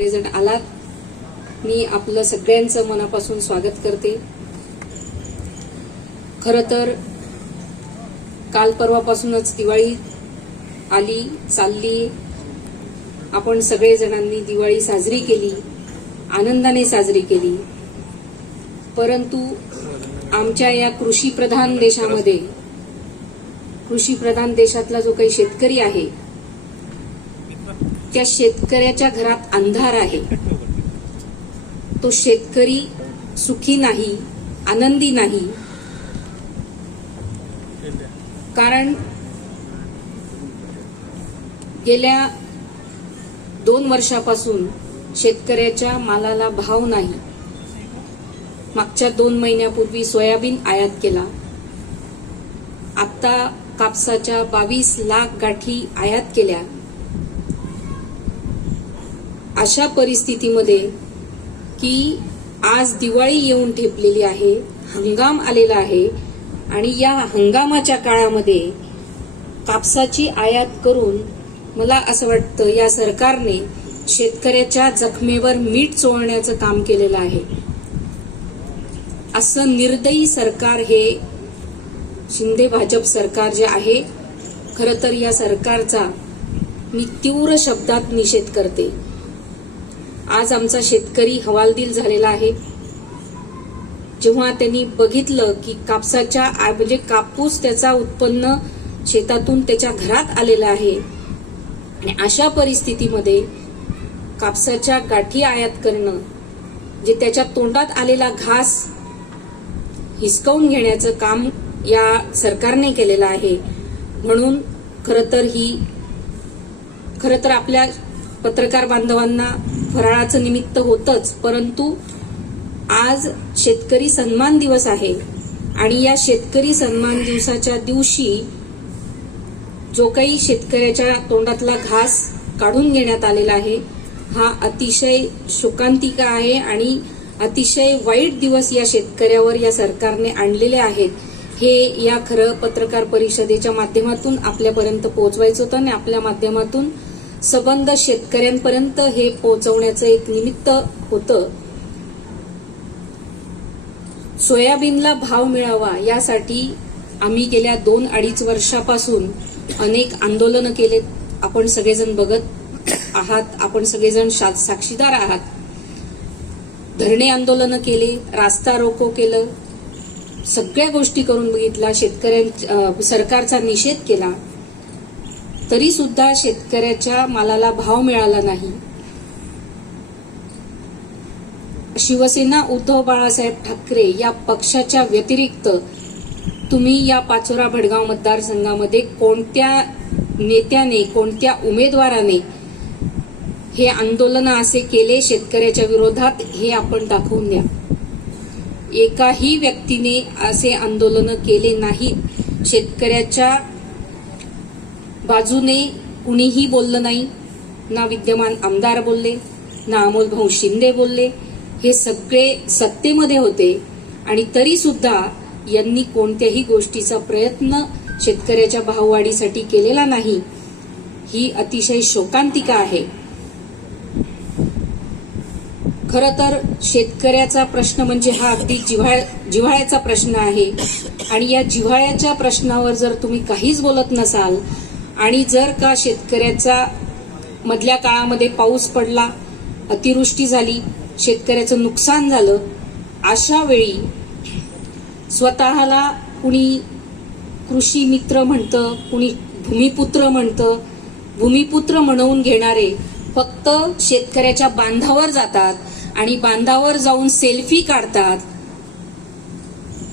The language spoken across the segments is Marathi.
सगळेजण आलात. मी आपलं सगळ्यांचं मनापासून स्वागत करते. खरं तर काल परवापासूनच दिवाळी आली चालली. आपण सगळेजणांनी दिवाळी साजरी केली, आनंदाने साजरी केली. परंतु आमच्या या कृषीप्रधान देशामध्ये, कृषीप्रधान देशातला जो काही शेतकरी आहे, त्या शेतकऱ्याच्या घरात अंधार आहे. तो शेतकरी सुखी नाही, आनंदी नाही. कारण गेल्या 2 वर्षापासून शेतकऱ्याच्या मालाला भाव नाही. मागच्या 2 महिन्यापूर्वी सोयाबीन आयात केला. आता कापसाच्या 22 लाख गाठी आयात केल्या. अशा परिस्थितीमध्ये की आज दिवाळी येऊन ठेपलेली आहे, हंगाम आलेला आहे आणि या हंगामाच्या काळामध्ये कापसाची आयात करून मला असं वाटतं या सरकारने शेतकऱ्याच्या जखमेवर मीठ चोळण्याचं काम केलेलं आहे. असं निर्दयी सरकार हे शिंदे भाजप सरकार जे आहे, खरं तर या सरकारचा मी तीव्र शब्दात निषेध करते. आज आमचा शेतकरी हवालदिल झालेला आहे. जेव्हा त्यांनी बघितलं की कापसाच्या म्हणजे कापूस त्याचा उत्पन्न शेतातून त्याच्या घरात आलेला आहे आणि अशा परिस्थितीमध्ये कापसाच्या गाठी आयात करणं, जे त्याच्या तोंडात आलेला घास हिसकावून घेण्याचं काम या सरकारने केलेलं आहे. म्हणून खरं तर आपल्या पत्रकार बांधवांना फराळाचं निमित्त होतंच, परंतु आज शेतकरी सन्मान दिवस आहे आणि या शेतकरी सन्मान दिवसाच्या दिवशी जो काही शेतकऱ्याच्या तोंडातला घास काढून घेण्यात आलेला आहे, हा अतिशय शोकांतिका आहे आणि अतिशय वाईट दिवस या शेतकऱ्यावर या सरकारने आणलेले आहेत. हे या खरं पत्रकार परिषदेच्या माध्यमातून आपल्यापर्यंत पोहोचवायचं होतं आणि आपल्या माध्यमातून सबंध शेतकऱ्यांपर्यंत हे पोहोचवण्याचं एक निमित्त होतं. सोयाबीनला भाव मिळावा यासाठी आम्ही गेल्या 2-2.5 वर्षापासून अनेक आंदोलनं केलेत. आपण सगळेजण बघत आहात, आपण सगळेजण साक्षीदार आहात. धरणे आंदोलनं केले, रास्ता रोको केलं, सगळ्या गोष्टी करून बघितला, सरकारचा निषेध केला, तरी सुद्धा शेतकऱ्याच्या मालाला भाव मिळाला नाही. शिवसेना उद्धव बाळासाहेब ठाकरे या पक्षाच्या व्यतिरिक्त तुम्ही या पाचोरा भडगाव मतदारसंघामध्ये कोणत्या नेत्याने, कोणत्या उमेदवाराने हे आंदोलन असे केले शेतकऱ्याच्या विरोधात, हे आपण दाखवून द्या. एकाही व्यक्तीने असे आंदोलन केले नाहीत. शेतकऱ्याच्या बाजूने कुणीही बोललं नाही. ना विद्यमान आमदार बोलले, ना अमोल भाऊ शिंदे बोलले. हे सगळे सत्तेमध्ये होते आणि तरी सुद्धा यांनी कोणत्याही गोष्टीचा प्रयत्न शेतकऱ्याच्या भाववाढीसाठी केलेला नाही. ही अतिशय शोकांतिका आहे. खरं तर शेतकऱ्याचा प्रश्न म्हणजे हा अगदी जिव्हाळ्याचा प्रश्न आहे आणि या जिव्हाळ्याच्या प्रश्नावर जर तुम्ही काहीच बोलत नसाल आणि जर का शेतकऱ्याचा मधल्या काळामध्ये पाऊस पडला, अतिवृष्टी झाली, शेतकऱ्याचं नुकसान झालं, अशा वेळी स्वतःला कुणी कृषी मित्र म्हणतं, कुणी भूमिपुत्र म्हणतं. भूमिपुत्र म्हणवून घेणारे फक्त शेतकऱ्याच्या बांधावर जातात आणि बांधावर जाऊन सेल्फी काढतात.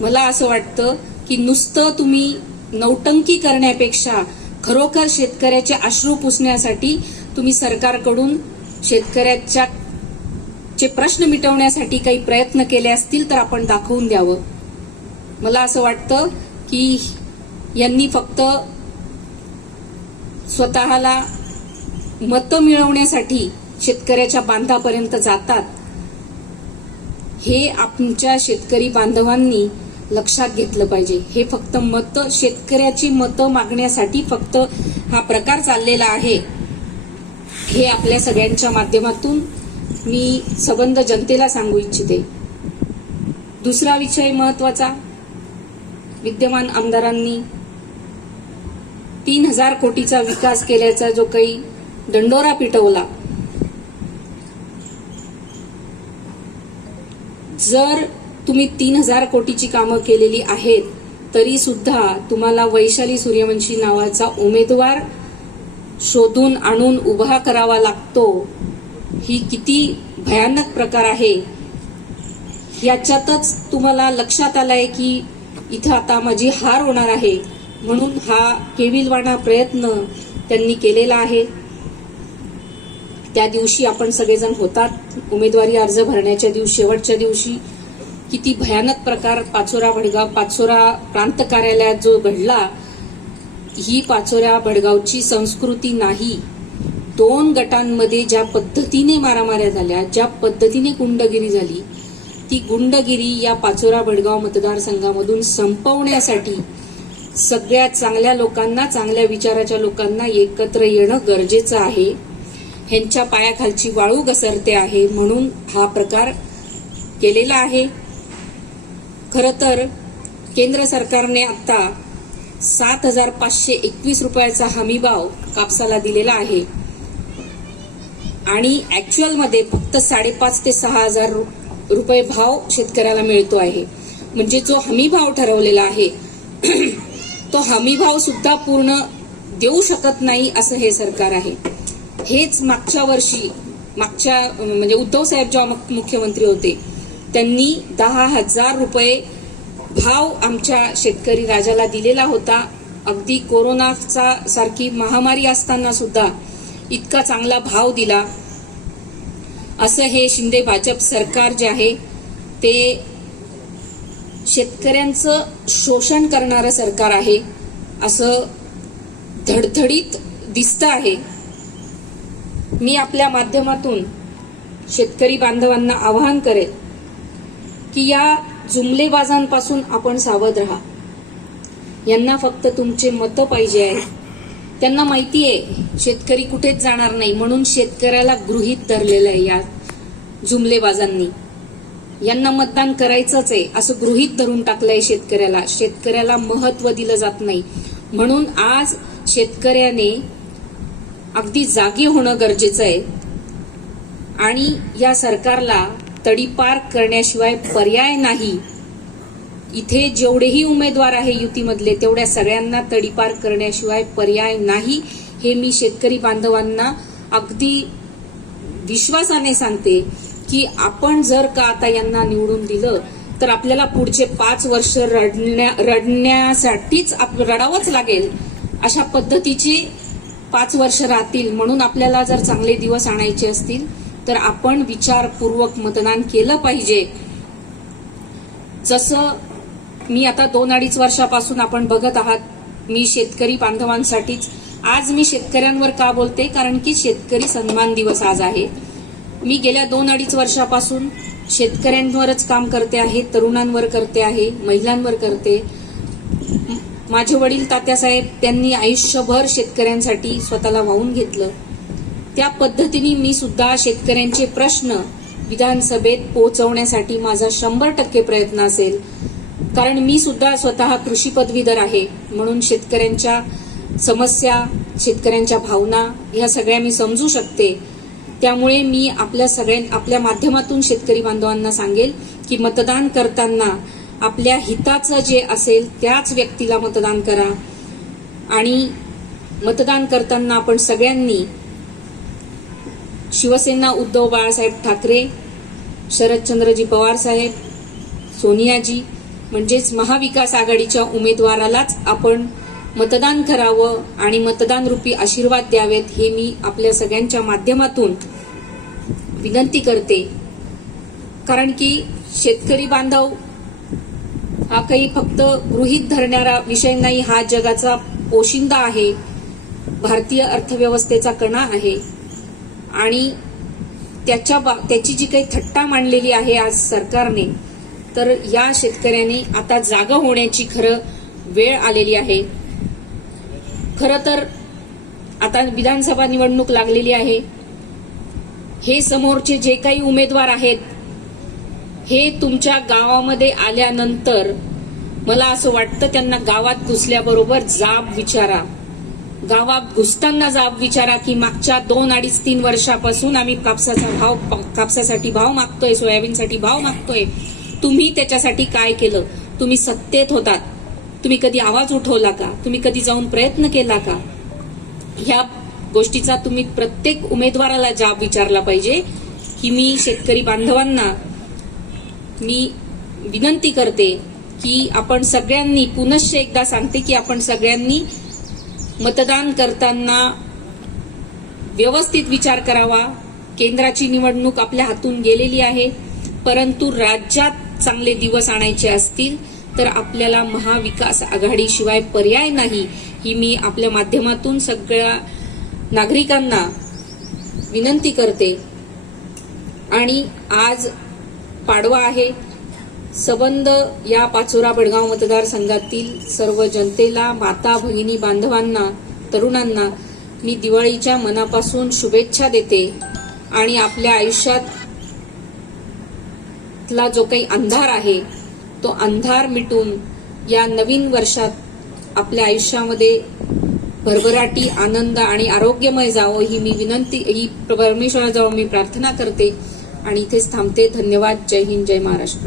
मला असं वाटतं की नुसतं तुम्ही नौटंकी करण्यापेक्षा खरोखर शेतकऱ्याचे अश्रू पुसण्यासाठी तुम्ही सरकारकडून शेतकऱ्याचे प्रश्न मिटवण्यासाठी काही प्रयत्न केले असतील तर आपण दाखवून द्यावं. मला असं वाटतं की यांनी फक्त स्वतःला मतं मिळवण्यासाठी शेतकऱ्याच्या बांधापर्यंत जातात. हे आमच्या शेतकरी बांधवांनी लक्षात घेतलं पाहिजे. हे फक्त मतं, शेतकऱ्याची मतं मागण्यासाठी फक्त हा प्रकार चाललेला आहे. हे आपल्या सगळ्यांच्या माध्यमातून मी सबंध जनतेला सांगू इच्छिते. दुसरा विषय महत्वाचा, विद्यमान आमदारांनी 3000 कोटीचा विकास केल्याचा जो काही दंडोरा पिटवला, जर तुम्ही 3000 कोटीची कामं केलेली आहेत तरी सुद्धा तुम्हाला वैशाली सूर्यवंशी नावाचा उमेदवार शोधून आणून उभा करावा लागतो, ही किती भयानक प्रकार आहे. याच्यातच तुम्हाला लक्षात आलंय की इथं आता माझी हार होणार आहे, म्हणून हा केविलवाणा प्रयत्न त्यांनी केलेला आहे. त्या दिवशी आपण सगळेजण होतात, उमेदवारी अर्ज भरण्याच्या दिवशी, शेवटच्या दिवशी किती भयानक प्रकार पाचोरा प्रांत कार्यालयात जो घडला, ही पाचोरा भडगावची संस्कृती नाही. 2 गटांमध्ये ज्या पद्धतीने मारामाऱ्या झाल्या, ज्या पद्धतीने गुंडगिरी झाली, ती गुंडगिरी या पाचोरा भडगाव मतदारसंघामधून संपवण्यासाठी सगळ्या चांगल्या लोकांना, चांगल्या विचाराच्या लोकांना एकत्र येणं गरजेचं आहे. ह्यांच्या पायाखालची वाळू घसरते आहे म्हणून हा प्रकार केलेला आहे. खरं तर केंद्र सरकारने आता 7,521 रुपयाचा हमीभाव कापसाला दिलेला आहे आणि ऍक्च्युअल मध्ये फक्त 5,500 ते 6,000 रुपये भाव शेतकऱ्याला मिळतो आहे. म्हणजे जो हमीभाव ठरवलेला आहे तो हमीभाव सुद्धा पूर्ण देऊ शकत नाही असं हे सरकार आहे. हेच मागच्या वर्षी म्हणजे उद्धव साहेब जेव्हा मुख्यमंत्री होते त्यांनी 10,000 रुपये भाव आमच्या शेतकरी राजाला दिलेला होता. अगदी कोरोनाचा सारखी महामारी असताना सुद्धा इतका चांगला भाव दिला. असं हे शिंदे भाजप सरकार जे आहे ते शेतकऱ्यांचं शोषण करणारं सरकार आहे असं धडधडीत दिसतं आहे. मी आपल्या माध्यमातून शेतकरी बांधवांना आवाहन करेल की या जुमलेबाजांपासून आपण सावध राहा. यांना फक्त तुमचे मतं पाहिजे आहेत. त्यांना माहिती आहे शेतकरी कुठेच जाणार नाही, म्हणून शेतकऱ्याला गृहीत धरलेलं आहे या जुमलेबाजांनी. यांना मतदान करायचंच आहे असं गृहीत धरून टाकलंय शेतकऱ्याला. शेतकऱ्याला महत्व दिलं जात नाही, म्हणून आज शेतकऱ्याने अगदी जागी होणं गरजेचं आहे आणि या सरकारला तडीपार करण्याशिवाय पर्याय नाही. इथे जेवढेही उमेदवार आहे युतीमधले तेवढ्या सगळ्यांना तडीपार करण्याशिवाय पर्याय नाही, हे मी शेतकरी बांधवांना अगदी विश्वासाने सांगते की आपण जर का आता यांना निवडून दिलं तर आपल्याला पुढचे 5 वर्ष रडण्यासाठीच रडावंच लागेल. अशा पद्धतीची 5 वर्ष राहतील. म्हणून आपल्याला जर चांगले दिवस आणायचे असतील तर आपण विचारपूर्वक मतदान केलं पाहिजे. जसं मी आता 2-2.5 वर्षापासून आपण बघत आहात, मी शेतकरी बांधवांसाठीच आज मी शेतकऱ्यांवर का बोलते, कारण की शेतकरी सन्मान दिवस आज आहे. मी गेल्या 2-2.5 वर्षापासून शेतकऱ्यांवरच काम करते आहे, तरुणांवर करते आहे, महिलांवर करते. माझे वडील तात्यासाहेब त्यांनी आयुष्यभर शेतकऱ्यांसाठी स्वतःला वाहून घेतलं. त्या पद्धतीने मी सुद्धा शेतकऱ्यांचे प्रश्न विधानसभेत पोहोचवण्यासाठी माझा 100% प्रयत्न असेल. कारण मी सुद्धा स्वतः कृषी पदवीधर आहे, म्हणून शेतकऱ्यांच्या समस्या, शेतकऱ्यांच्या भावना ह्या सगळ्या मी समजू शकते. त्यामुळे मी आपल्या माध्यमातून शेतकरी बांधवांना सांगेल की मतदान करताना आपल्या हिताचं जे असेल त्याच व्यक्तीला मतदान करा आणि मतदान करताना आपण सगळ्यांनी शिवसेना उद्धव बाळासाहेब ठाकरे, शरदचंद्रजी पवार साहेब, सोनियाजी म्हणजेच महाविकास आघाडीच्या उमेदवारालाच आपण मतदान करावं आणि मतदान रूपी आशीर्वाद द्यावेत, हे मी आपल्या सगळ्यांच्या माध्यमातून विनंती करते. कारण की शेतकरी बांधव हा काही फक्त गृहीत धरणारा विषय नाही, हा जगाचा पोशिंदा आहे, भारतीय अर्थव्यवस्थेचा कणा आहे आणि त्याची जी काही थट्टा मांडलेली आहे आज सरकारने, तर या शेतकऱ्यांनी आता जागा होण्याची खरं वेळ आलेली आहे. खरं तर आता विधानसभा निवडणूक लागलेली आहे. हे समोरचे जे काही उमेदवार आहेत, हे तुमच्या गावामध्ये आल्यानंतर मला असं वाटतं त्यांना गावात घुसल्याबरोबर जाब विचारा. गावात घुसताना जाब विचारा की मागच्या 2-2.5-3 वर्षापासून आम्ही कापसासाठी भाव मागतोय, सोयाबीनसाठी भाव मागतोय. तुम्ही त्याच्यासाठी काय केलं? तुम्ही सत्तेत होतात, तुम्ही कधी आवाज उठवला का? तुम्ही कधी जाऊन प्रयत्न केला का? ह्या गोष्टीचा तुम्ही प्रत्येक उमेदवाराला जाब विचारला पाहिजे. की मी शेतकरी बांधवांना मी विनंती करते की आपण सगळ्यांनी, पुनश्च एकदा सांगते की आपण सगळ्यांनी मतदान करताना व्यवस्थित विचार करावा. केंद्राची निवडणूक आपल्या हातून गेलेली आहे, परंतु राज्यात चांगले दिवस आणायचे असतील तर आपल्याला महाविकास आघाडीशिवाय पर्याय नाही, ही मी आपल्या माध्यमातून सगळ्या नागरिकांना विनंती करते. आणि आज पाडवा आहे. सबंध या पाचोरा बेळगाव मतदारसंघातील सर्व जनतेला, माता भगिनी बांधवांना, तरुणांना मी दिवाळीच्या मनापासून शुभेच्छा देते. आणि आपल्या आयुष्यातला जो काही अंधार आहे तो अंधार मिटून या नवीन वर्षात आपल्या आयुष्यामध्ये भरभराटी, आनंद आणि आरोग्यमय जावं, ही मी विनंती, ही परमेश्वराजवळ मी प्रार्थना करते. आणि इथेच थांबते. धन्यवाद. जय हिंद, जय महाराष्ट्र.